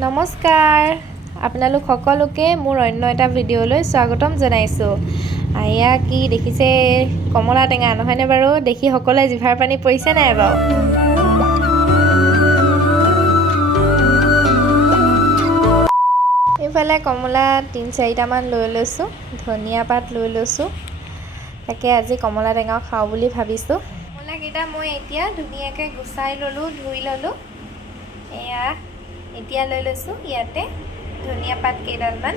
নমস্কাৰ আপোনালোক সকলোকে মোৰ অন্য এটা ভিডিঅ'লৈ স্বাগতম জনাইছোঁ। এয়া কি দেখিছে কমলা টেঙা নহয়নে বাৰু? দেখি সকলোৱে জিভাৰ পানী পৰিছে নাই বাৰু? এইফালে কমলা ৩-৪টামান লৈ লৈছোঁ, ধনিয়া পাত লৈ লৈছোঁ। তাকে আজি কমলা টেঙা খাওঁ বুলি ভাবিছোঁ। কমলাকেইটা মই এতিয়া ধুনীয়াকৈ গুচাই ল'লোঁ, ধুই ল'লোঁ। এয়া এতিয়া লৈ লৈছোঁ ইয়াতে ধনিয়া পাত কেইডালমান।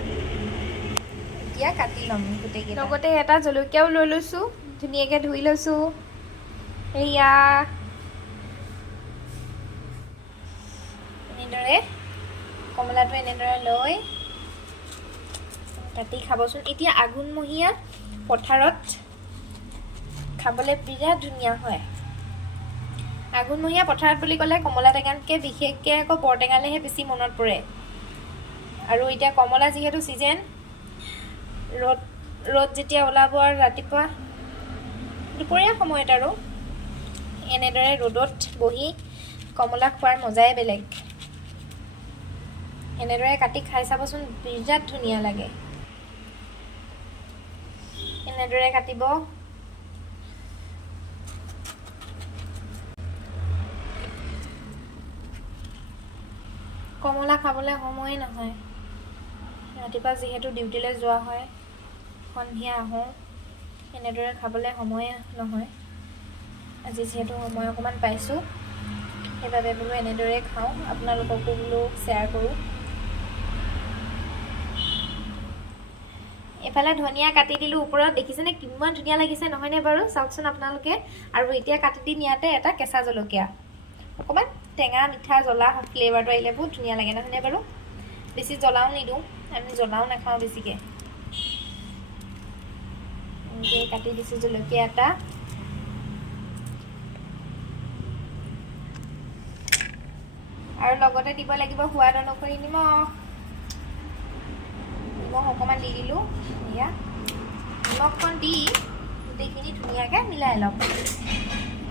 এতিয়া কাটি ল'ম গোটেইকেইটা। লগতে এটা জলকীয়াও লৈ লৈছোঁ, ধুনীয়াকৈ ধুই লৈছোঁ। এয়া এনেদৰে কমলাটো এনেদৰে লৈ কাটি খাবচোন। এতিয়া আঘোণমহীয়া পথাৰত খাবলৈ বিৰাট ধুনীয়া হয়। আঘোণমহীয়া পথাৰত বুলি ক'লে কমলা টেঙাতকৈ বিশেষকৈ আকৌ বৰটেঙালৈহে বেছি মনত পৰে। আৰু এতিয়া কমলা যিহেতু ছিজন, ৰ'দ যেতিয়া ওলাব আৰু ৰাতিপুৱা দুপৰীয়া সময়ত আৰু এনেদৰে ৰ'দত বহি কমলা খোৱাৰ মজাই বেলেগ। এনেদৰে কাটি খাই চাবচোন, বিৰাট ধুনীয়া লাগে। এনেদৰে কাটিব। কমলা খাবলৈ সময়ে নহয়। ৰাতিপুৱা যিহেতু ডিউটিলৈ যোৱা হয়, সন্ধিয়া আহোঁ, এনেদৰে খাবলৈ সময়ে নহয়। আজি যিহেতু সময় অকণমান পাইছোঁ, সেইবাবে বোলো এনেদৰে খাওঁ, আপোনালোককো বোলো শ্বেয়াৰ কৰোঁ। এফালে ধনিয়া কাটি দিলোঁ ওপৰত, দেখিছেনে কিমান ধুনীয়া লাগিছে নহয়নে বাৰু? চাওকচোন আপোনালোকে। আৰু এতিয়া কাটি দিম ইয়াতে এটা কেঁচা জলকীয়া। অকণমান টেঙা মিঠা জ্বলা ফ্লেভাৰটো আহিলে বহুত ধুনীয়া লাগে নহয়নে বাৰু? বেছি জ্বলাও নিদিওঁ, আমি জ্বলাও নাখাওঁ বেছিকৈ। এনেকৈ কাটি দিছোঁ জলকীয়া এটা। আৰু লগতে দিব লাগিব সোৱাদ অনুসৰি নিমখ অকণমান দি দিলোঁ। এয়া নিমখখন দি গোটেইখিনি ধুনীয়াকৈ মিলাই ল'ম।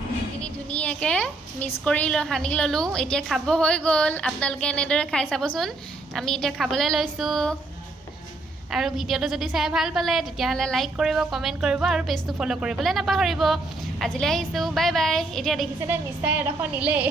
গোটেইখিনি ধুনীয়াকৈ মিক্স কৰি সানি ল'লোঁ। এতিয়া খাব হৈ গ'ল। আপোনালোকে এনেদৰে খাই চাবচোন। আমি এতিয়া খাবলৈ লৈছোঁ। আৰু ভিডিঅ'টো যদি চাই ভাল পালে তেতিয়াহ'লে লাইক কৰিব, কমেণ্ট কৰিব আৰু পেজটো ফ'ল' কৰিবলৈ নাপাহৰিব। আজিলৈ আহিছোঁ, বাই বাই। এতিয়া দেখিছেনে নিশ্চয় এডোখৰ নিলেই।